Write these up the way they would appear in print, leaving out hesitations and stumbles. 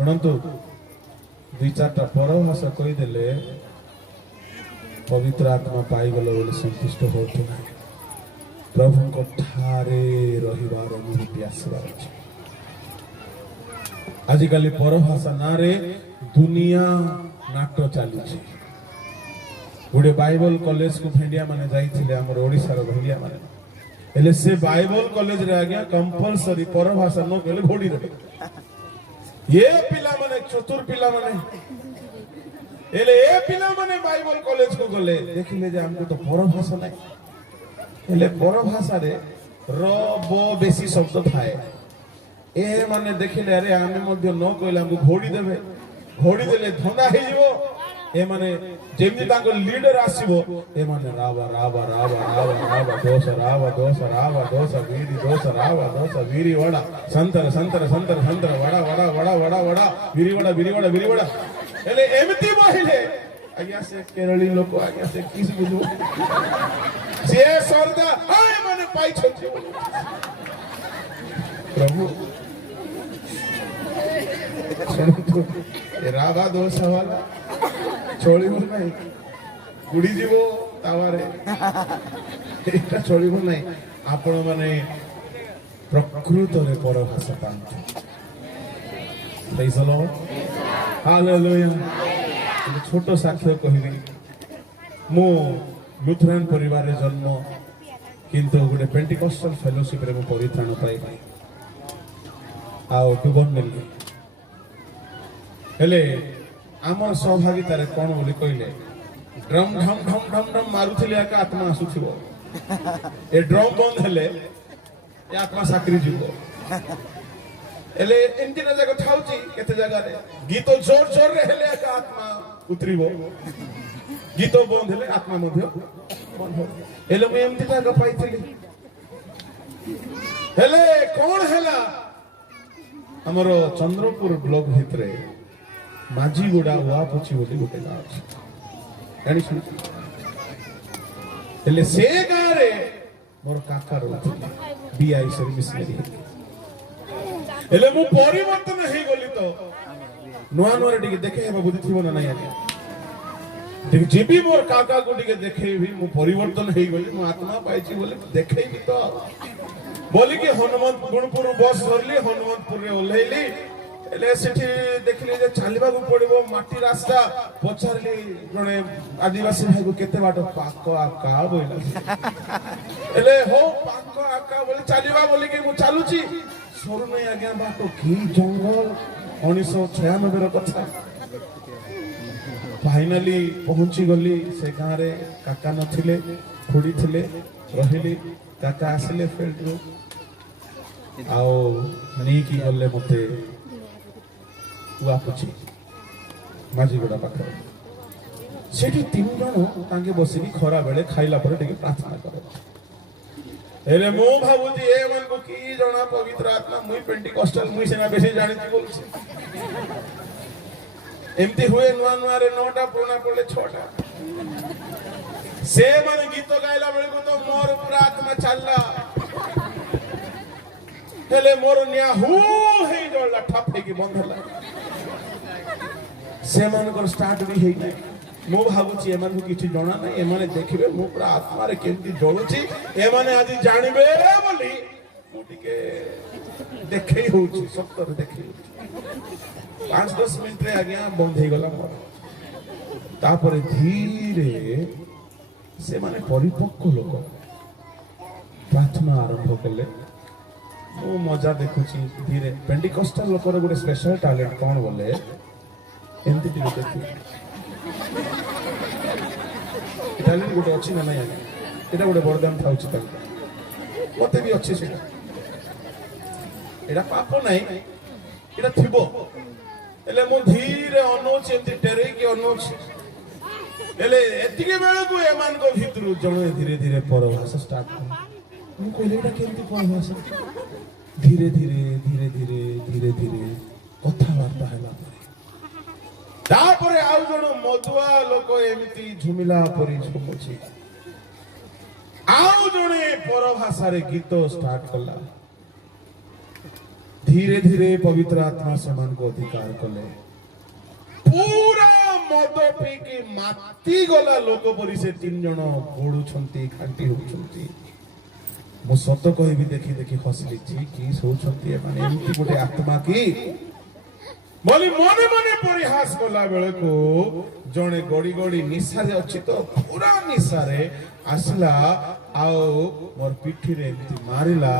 शुणु दुई चार्टा परभाषा कहीदेले पवित्र आत्मा पाईगल बोले संतुष्ट होते ना प्रभु को ठारे रहिबार अनुभूति आसबार अछि। आजिकल परभाषा ना रे दुनिया नाट्य चलुछि। गोटे बाइबल कॉलेज को भेंडिया माने जाइथिले हमर ओडिसा रो भेंडिया माने एले से बाइबल कॉलेज रे आज्ञा कंपलसरी परभाषा न केले घोड़ी रे ये पिला माने चतुर पिला माने एले ए पिला माने बाइबल कॉलेज को गले देखिले जे हमको तो परभाषा नै एले परभाषा रे र ब बेसी शब्द थाए ए माने देखिले अरे आमे मध्य न कहले हमको घोड़ी देले धंदा हे जिवो ए माने जेमि ताको लीडर आसीबो ए माने रावा रावा रावा रावा रावा दोष रावा दोष रावा दोष वीरी दोष रावा दोष वीरी वड़ा संतर संतर संतर संतर वड़ा वड़ा वड़ा वड़ा वड़ा वीरी वड़ा एले एमती बोहिले आज्ञा से केरली लोक आज्ञा से किस बुझो से सरदा हाय माने पाई छ प्रभु सुनो ए रावा दोष वाला चलिब ना गुड़ी जीव तावारे एटा चलिब ना आपण माने प्रकृत रे परभाषा पांतु। Praise the lord hallelujah. छोटो साक्ष्य कहबी मो लुथरान परिवार रे जन्म किंतु गोटे पेंटिकॉस्टल फेलोशिप रे मो परित्राण पाई आओ टुबन मिलली हेले आमर सहभागितार कौन बोली कहले ड्रम ढम ढम ढम ढम मारुथिले आका आत्मा आसुथिबो ए ड्रम बंद हेले ए आत्मा साकरी जीवो एले एंटी ना जगह ठाउची केते जगह रे गीतो जोर जोर रे हेले आका आत्मा उतरिबो गीतो बंद हेले आत्मा मध्य बंद हो एले मैं एमती जगह पाइथिली हेले कौन हेला हमरो चंद्रपुर ब्लॉक भितरे माझीगुड़ा हुआ पूछी बोली गोटे गाँव जानी सुन एले से गाँव रे मोर काका रहथि बीआई सर्विस मेरी एले मु परिवर्तन हे गली तो नुआ नुआ टिके देखे हेबा बुद्धि थिबो ना नाही टिके जेबी मोर काका को टिके देखे भी मु परिवर्तन हे गली मु आत्मा पाइछि बोले देखे भी तो बोली कि हनुमंत गुणपुर बस धरली हनुमंतपुर रे ओल्हेली एले सेठी देखली जे चालिबा को पड़िबो माटी रास्ता पछारली जने आदिवासी भाई को केते बाट पाको आका बोइला एले हो पाको आका बोले चालिबा बोली कि मु चालुची सोरु नै आज्ञा बाटो की जंगल 1996 रो कथा फाइनली पहुंची गली से गां रे काका नथिले खुडी थिले रहिली काका आसिले फील्ड रो आओ नी की गले मते वापसी माझीगुड़ा पाखे सेठी तीन जन तांगे बसिकी खरा बेले खाइला परे टिके प्रार्थना करे एले मो भाबुजी ए मन को की जणा पवित्र आत्मा मुई पेंटिकॉस्टल मुई सेना बेसी जानिची बोलছি एमती हुए नुआ नुआ रे 9टा पुराना पड़े 6टा से मन गीत गाइला बेले को तो मोर पूरा आत्मा चलला हेले मोर निया हु हे जळला ठप हे की बंद हला से मन को स्टार्ट भी हे नै मो भाबुची एमान को किछि जणा नै एमाने देखिबे मो पूरा आत्मा रे केंती जळुची एमाने आज जानिबे बोली मो टिके देखै होउची सत्तर देखै 5-10 मिनिट रे आज्ञा बंद हे गला मोर तापरे धीरे से माने परिपक्व लोक प्रार्थना आरंभ कले मो मजा देखुची धीरे पेंटिकॉस्टल लोकर गोटे स्पेशल टैलेंट कोन बोले एमती टिके देखि टैलेंट गोटे अछि ना नाही एटा गोटे बरदान थाउची त मते भी अछि सेटा एटा पाप नाही एटा थिबो एले मो धीरे अनोच एमती टेरे की अनोच एले एतिके बेले को एमान को भितरु जणे धीरे धीरे परभाषा स्टार्ट कर मु कहले एटा केमती परभाषा धीरे धीरे धीरे धीरे धीरे धीरे कथा वार्ता हैला तापरे आउ जण मधुआ लोक एमिति झुमिला परि झुमुछि आउ जणे परभाषा रे गीत स्टार्ट कला धीरे धीरे पवित्र आत्मा समान को अधिकार कले पूरा मद पीकी माती गला लोक परी से 3 जन गोड़ुछंती खांटी होछंती मो सत कहबी देखी देखी हसली जी की सोचंती माने एमती गोटे आत्मा की बोली मने मने परिहास कला बेले को जणे गड़ी गड़ी निशा रे अछि तो पूरा निशा रे आसला आओ मोर पिठी रे एमती मारिला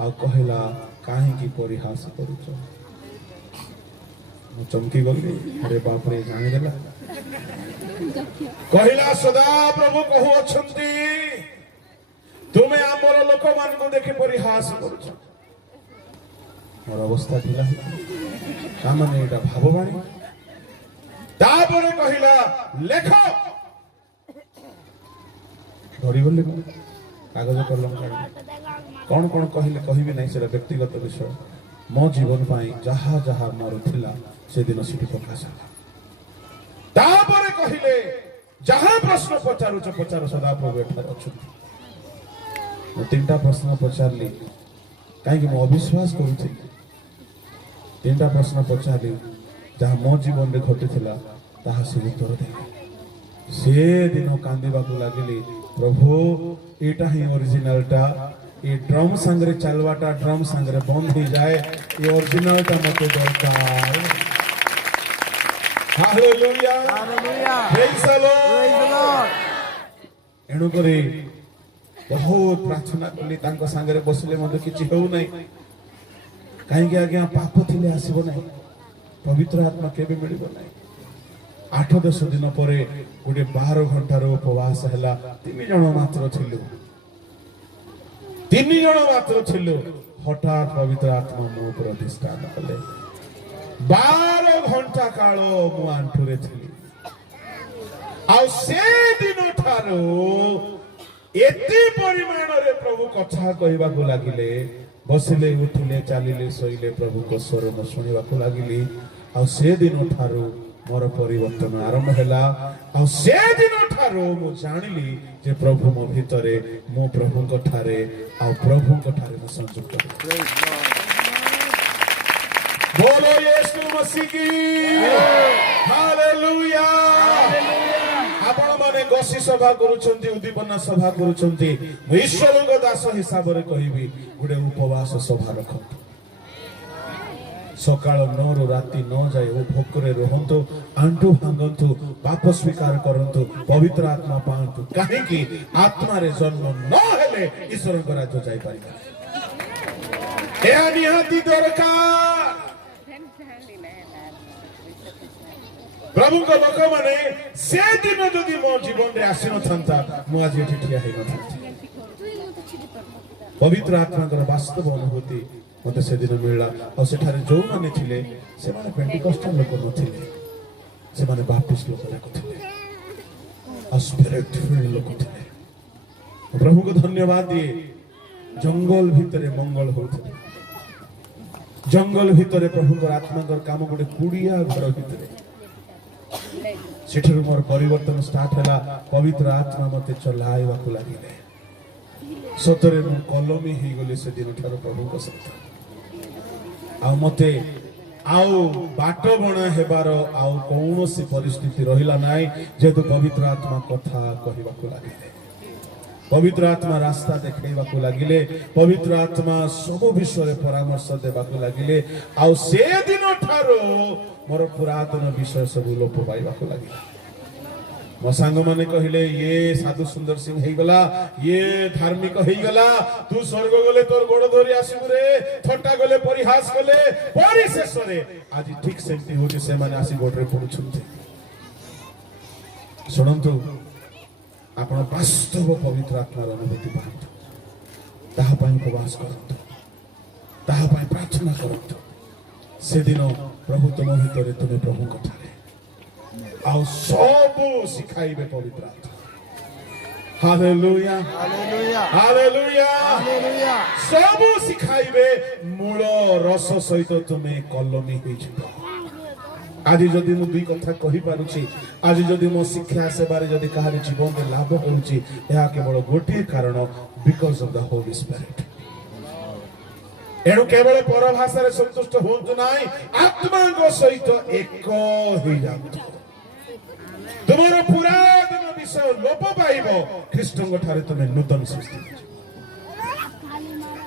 आ कहला काहे की परिहास करूछ मु चमकी गली अरे बाप रे जानि देला कहला सदा प्रभु कहू अछंती तुमे हमर लोक मान को देखि परिहास करूछ मोर अवस्था थिला सामान्य एटा भाववाणी तापरे कहिला लेख धरि गले कागज कलम कौन कौन कहले कहबी नहीं सेटा व्यक्तिगत विषय मो जीवन पाई जहा जहा मोर थिला से दिन सिटी प्रकाश होला तापरे कहिले जहा प्रश्न पचारू सदा प्रभु एठार अछुती मो 3टा प्रश्न पचारली काहे कि मो अविश्वास करूथि 3टा प्रश्न पचारली जहा मो जीवन रे घटिथिला ताहा से उत्तर देली से दिन कांदिबा को लागली प्रभु एटा ही ओरिजिनल टा ये ड्रम संगरे चलवाटा ड्रम संगरे बंद हो जाए ये ओरिजिनल टा मते दरकार hallelujah hallelujah praise the lord एणु करे बहुत प्रार्थना कली तांको संगरे बसले मते किछि होउ नै काहे कि आज्ञा पाप थिले आसीबो नै पवित्र आत्मा केबे मिलिबो नै 8-10 दिन परे गोटे 12 घंटार उपवास हला 3 जण मात्र थिलु 3 जण मात्र थिलु हठात पवित्र आत्मा मो पर अधिष्ठान कले 12 घंटा काल मु आंठुरे थिली आ से दिन ठारो एते परिमाण रे प्रभु कथा कहबा को लागिले बसिले उठिले चालिले सोइले प्रभु को स्वर न सुनिबा को लागिली आ से दिन ठारो मोर परिवर्तन आरंभ हैला आ से दिन ठारो मु जानिली जे प्रभु मो भितरे मो प्रभु को ठारे आ प्रभु को ठारे मु संयुक्त बोलो यीशु मसीह की हालेलुया आपण माने गसी सभा करूछंती उद्दीपना सभा करूछंती मु ईश्वरक दास हिसाब रे कहिबी गुडे उपवास सभा रखंतु सकाळ 9 रु राती 9 जाय ओ भोकरे रहंतु आंटू भांगंतु पाप स्वीकार करंतु पवित्र आत्मा पांतु काहे कि आत्मा रे जन्म न हेले ईश्वर को राज्य जाय पारिबा ए निहाती दरकार प्रभु को लोक माने से दिन जदि मो जीवन रे आसी न थांता मु आज एठी ठिया हे न थांती पवित्र आत्मा कर वास्तव अनुभूति मते से दिन मिलला और सेठारे जो माने थिले से माने पेंटिकॉस्टल लोक नथिले से माने बाप्टिस्ट लोक जाक थिले और स्पिरिट फिल्ड लोक थिले प्रभु को धन्यवाद दिए जंगल भितरे मंगल होथले जंगल भितरे प्रभु को आत्मा कर काम गोटे कुड़िया घर भितरे सेठर मोर परिवर्तन स्टार्ट हैला पवित्र आत्मा मते चलाइबा को लागिले सतरे मु कलमी हे गले से दिन ठारो प्रभु को सत्ता आ मते आउ बाट बणा हेबार आउ कौनसी परिस्थिति रहिला नाइ जेतु पवित्र आत्मा कथा कहिबा को लागिले पवित्र आत्मा रास्ता देखैबा को लागिले पवित्र आत्मा सब विषय रे परामर्श देबा को लागिले आउ से दिन ठारो मोर पुरातन विषय सब लोप पाइबा को लागिला मो सांग माने कहिले ये साधु सुंदर सिंह हेई गला ये धार्मिक हेई गला तू स्वर्ग गले तोर गोड़ धरि आसीबु रे थट्टा गले परिहास गले परिशेष रे आज ठीक सेमती होची से माने आसी गोड़रे पडुछन्ते सुनंतु आपण वास्तव पवित्र आत्मार अनुभूति पांतु ताहा पई उपवास करंतु ताहा पई प्रार्थना करंतु से दिन प्रभु तुम भितरे तुमे प्रभु कथारे आउ सब सिखाइबे पवित्र आत्मा हालेलुया हालेलुया हालेलुया हालेलुया सब सिखाइबे मूल रस सहित तुमे कलमी होई छितो आज जदि मु दुई कथा कहि पारुछि आज जदि मो शिक्षा सेबारे जदि कहार जीवन में लाभ होउछि या केवल गोटे कारण because of the holy spirit एणु केवल पर भाषा संतुष्ट होतु नाही आत्मा सहित एक ही जातु तुमर पुरातन विषय लोप पाइब ख्रीष्टଙ୍କ ठारे तुम नूतन सृष्टि